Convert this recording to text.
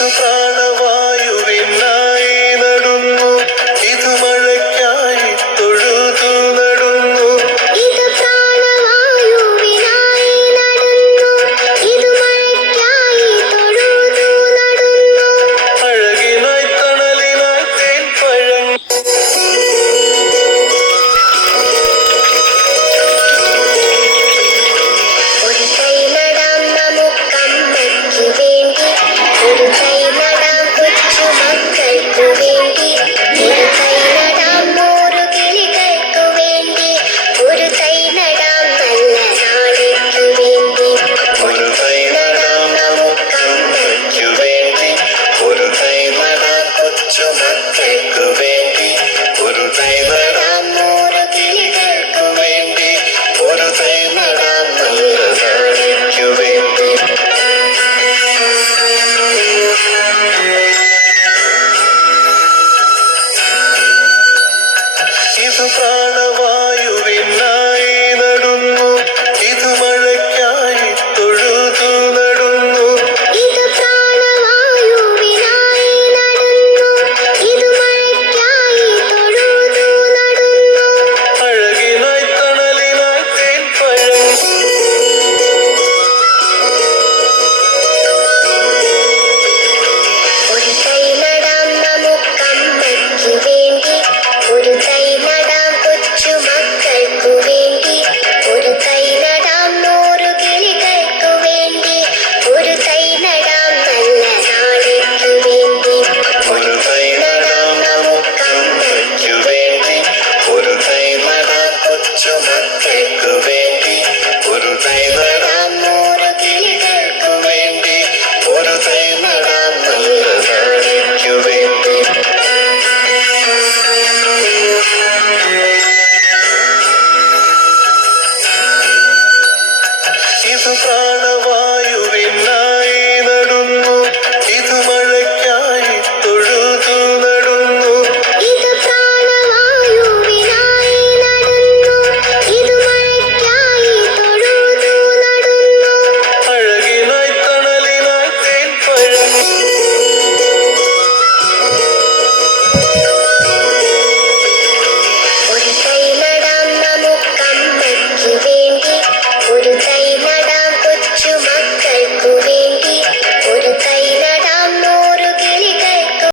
ஏசு பிராணவா ಕಾಣ